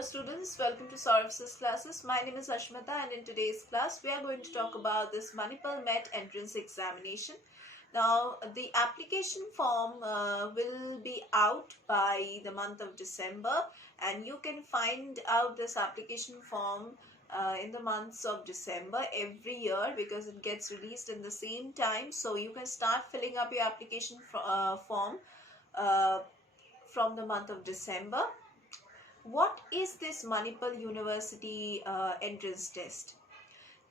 Hello students, welcome to Saurabh's classes. My name is Ashmita and in today's class we are going to talk about this Manipal MET entrance examination. Now the application form will be out by the month of December, and you can find out this application form in the months of December every year because it gets released in the same time. So you can start filling up your application form from the month of December. What is this Manipal University entrance test?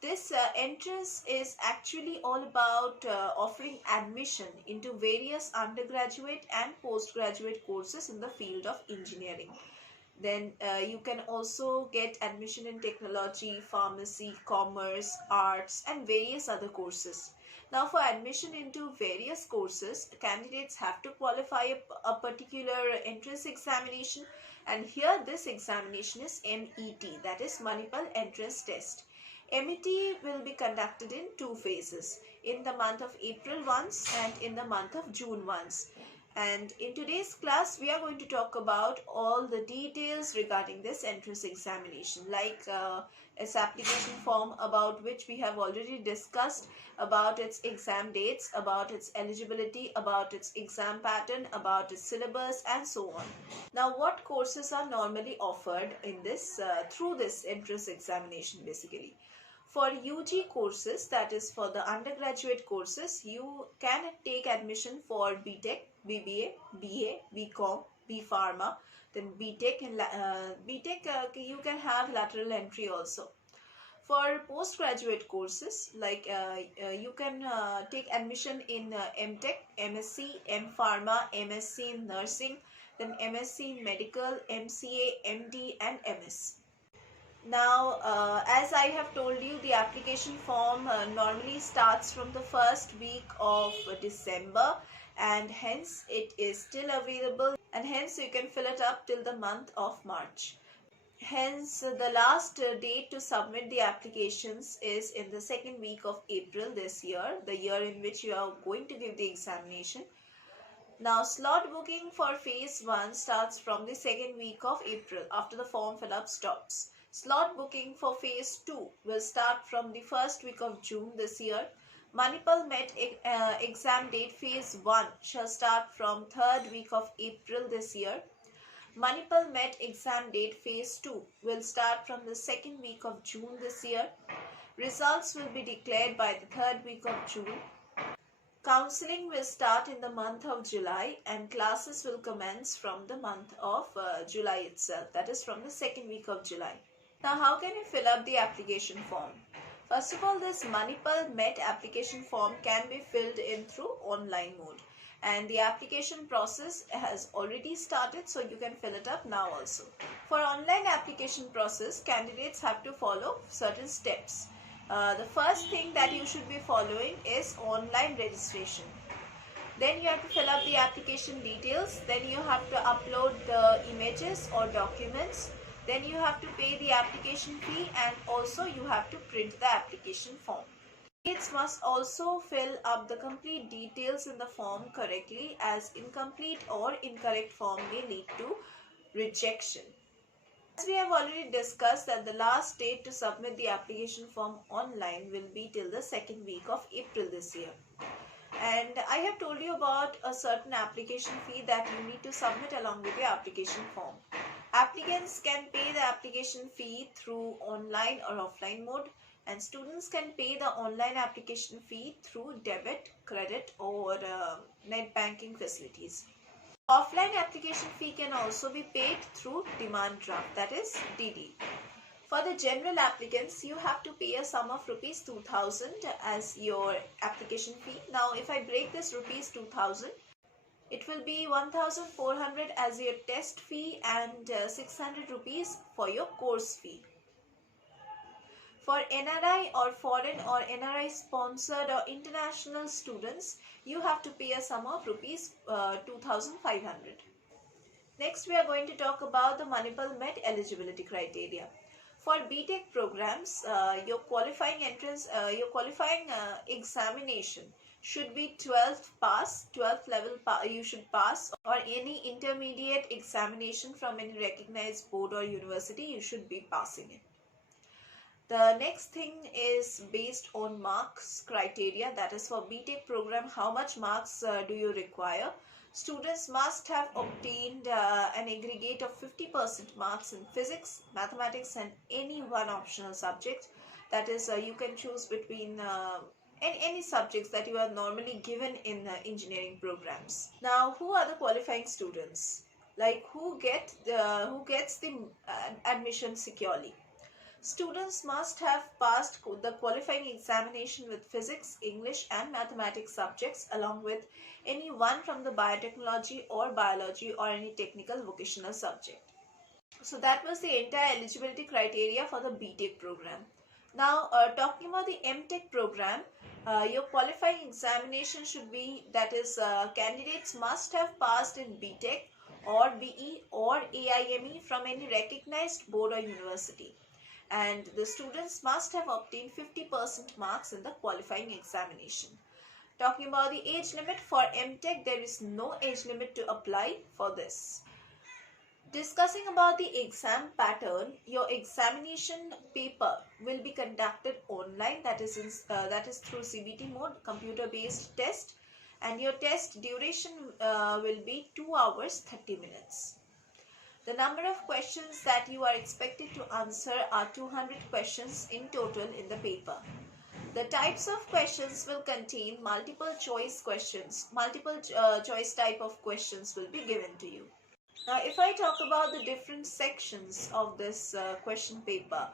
This entrance is actually all about offering admission into various undergraduate and postgraduate courses in the field of engineering. Then you can also get admission in technology, pharmacy, commerce, arts and various other courses. Now for admission into various courses, candidates have to qualify a particular entrance examination, and here this examination is MET, that is Manipal Entrance Test. MET will be conducted in two phases, in the month of April once and in the month of June once. And in today's class, we are going to talk about all the details regarding this entrance examination, like its application form, about which we have already discussed, about its exam dates, about its eligibility, about its exam pattern, about its syllabus, and so on. Now, what courses are normally offered in this through this entrance examination basically? For UG courses, that is for the undergraduate courses, you can take admission for BTech, BBA, BA, BCom, B Pharma, then BTech, and BTech you can have lateral entry also. For postgraduate courses, like you can take admission in MTech, MSc, M Pharma, MSc in nursing, then MSc in medical, MCA, MD, and MS. Now, as I have told you, the application form normally starts from the first week of December, and hence it is still available, and hence you can fill it up till the month of March. Hence, the last date to submit the applications is in the second week of April this year, the year in which you are going to give the examination. Now, slot booking for phase 1 starts from the second week of April after the form fill up stops. Slot booking for phase 2 will start from the first week of June this year. Manipal MET exam date phase 1 shall start from third week of April this year. Manipal MET exam date phase 2 will start from the second week of June this year. Results will be declared by the third week of June. Counseling will start in the month of July, and classes will commence from the month of July itself, that is from the second week of July. Now, how can you fill up the application form? First of all, this Manipal MET application form can be filled in through online mode, and the application process has already started, so you can fill it up now also. For online application process, candidates have to follow certain steps. The first thing that you should be following is online registration. Then you have to fill up the application details. Then you have to upload the images or documents. Then you have to pay the application fee, and also you have to print the application form. Candidates must also fill up the complete details in the form correctly, as incomplete or incorrect form may lead to rejection. As we have already discussed, that the last date to submit the application form online will be till the second week of April this year. And I have told you about a certain application fee that you need to submit along with your application form. Applicants can pay the application fee through online or offline mode, and students can pay the online application fee through debit, credit, or net banking facilities. Offline application fee can also be paid through demand draft, that is DD. For the general applicants, you have to pay a sum of rupees 2000 as your application fee. Now, if I break this rupees 2000, it will be 1400 as your test fee and 600 rupees for your course fee. For NRI or foreign or NRI sponsored or international students, you have to pay a sum of rupees 2500. Next, we are going to talk about the Manipal MET eligibility criteria. For BTech programs, your qualifying examination should be 12th level you should pass, or any intermediate examination from any recognized board or university you should be passing it. The next thing is based on marks criteria, that is for BTech program, how much marks do you require? Students must have obtained an aggregate of 50% marks in physics, mathematics and any one optional subject. That is, you can choose between any subjects that you are normally given in engineering programs. Now, who are the qualifying students? Like who gets the admission securely? Students must have passed the qualifying examination with physics, English and mathematics subjects, along with any one from the biotechnology or biology or any technical vocational subject. So that was the entire eligibility criteria for the BTech program. Now talking about the MTech program, your qualifying examination should be, that is, candidates must have passed in BTech or BE or AIME from any recognized board or university, and the students must have obtained 50% marks in the qualifying examination. Talking about the age limit for MTech, there is no age limit to apply for this. Discussing about the exam pattern, your examination paper will be conducted online, that is through CBT mode, computer based test, and your test duration will be 2 hours 30 minutes. The number of questions that you are expected to answer are 200 questions in total in the paper. The types of questions will contain multiple choice questions. Multiple choice type of questions will be given to you. Now, if I talk about the different sections of this question paper,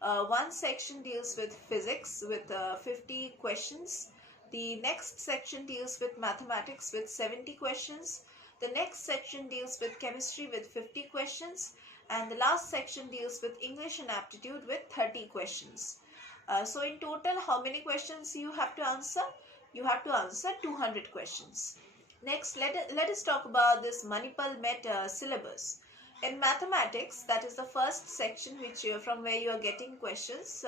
one section deals with physics with 50 questions. The next section deals with mathematics with 70 questions. The next section deals with chemistry with 50 questions, and the last section deals with English and aptitude with 30 questions. So in total, how many questions you have to answer? You have to answer 200 questions. Next, let us talk about this Manipal MET syllabus. In mathematics, that is the first section from where you are getting questions.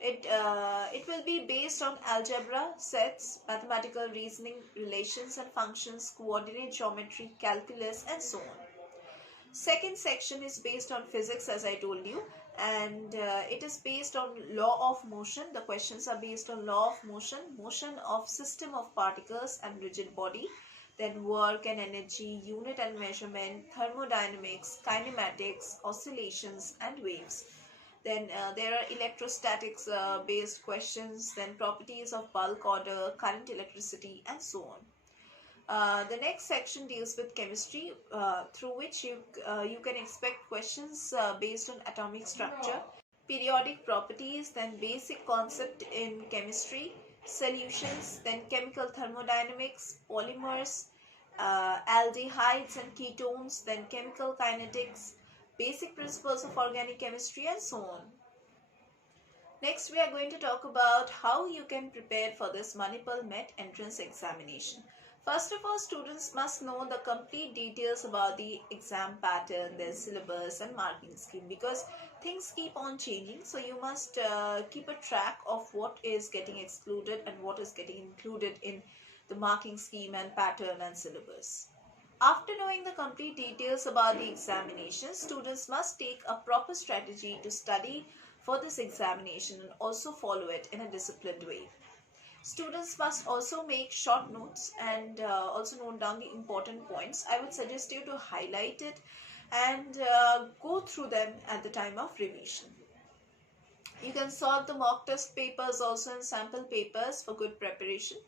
It will be based on algebra, sets, mathematical reasoning, relations and functions, coordinate geometry, calculus and so on. Second section is based on physics, as I told you, and it is based on law of motion. The questions are based on law of motion, motion of system of particles and rigid body, then work and energy, unit and measurement, thermodynamics, kinematics, oscillations and waves. Then there are electrostatics based questions, then properties of bulk order, current, electricity and so on. The next section deals with chemistry, through which you can expect questions based on atomic structure, periodic properties, then basic concept in chemistry, solutions, then chemical thermodynamics, polymers, aldehydes and ketones, then chemical kinetics, basic principles of organic chemistry and so on. Next, we are going to talk about how you can prepare for this Manipal MET entrance examination. First of all, students must know the complete details about the exam pattern, their syllabus and marking scheme, because things keep on changing. So you must keep a track of what is getting excluded and what is getting included in the marking scheme and pattern and syllabus. After knowing the complete details about the examination, students must take a proper strategy to study for this examination and also follow it in a disciplined way. Students must also make short notes and also note down the important points. I would suggest you to highlight it and go through them at the time of revision. You can solve the mock test papers also and sample papers for good preparation.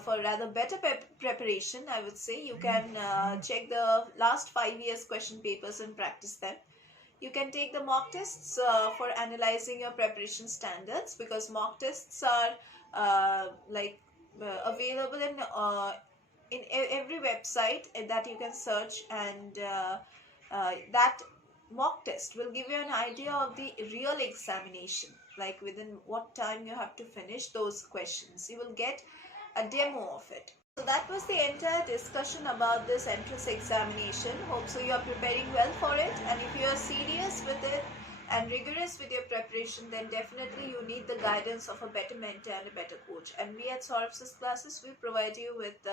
For rather better preparation, I would say you can check the last 5 years question papers and practice them. You can take the mock tests for analyzing your preparation standards, because mock tests are available in every website that you can search, and that mock test will give you an idea of the real examination, like within what time you have to finish those questions. You will get a demo of it. So that was the entire discussion about this entrance examination. Hope so you are preparing well for it, and if you are serious with it and rigorous with your preparation, then definitely you need the guidance of a better mentor and a better coach. And we at Saurabh's classes, we provide you with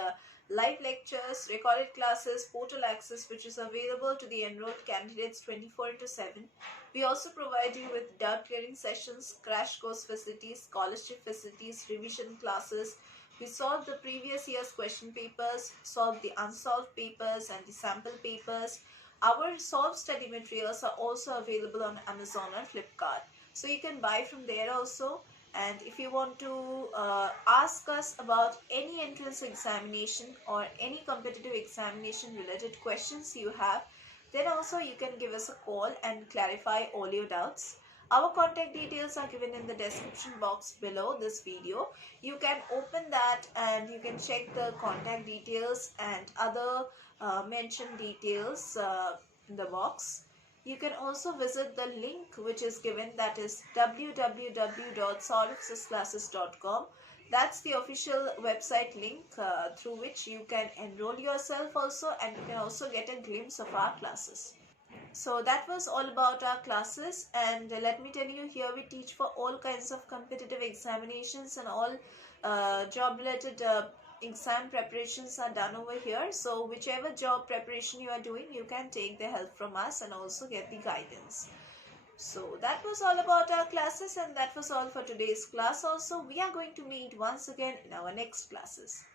live lectures, recorded classes, portal access, which is available to the enrolled candidates 24/7. We also provide you with doubt clearing sessions, crash course facilities, scholarship facilities, revision classes. We solve the previous year's question papers, solve the unsolved papers and the sample papers. Our solved study materials are also available on Amazon or Flipkart. So you can buy from there also. And if you want to ask us about any entrance examination or any competitive examination related questions you have, then also you can give us a call and clarify all your doubts. Our contact details are given in the description box below this video. You can open that and you can check the contact details and other mentioned details in the box. You can also visit the link which is given, that is www.saurabhsclasses.com. That's the official website link through which you can enroll yourself also, and you can also get a glimpse of our classes. So that was all about our classes, and let me tell you, here we teach for all kinds of competitive examinations, and all job related exam preparations are done over here. So whichever job preparation you are doing, you can take the help from us and also get the guidance. So that was all about our classes, and that was all for today's class also. We are going to meet once again in our next classes.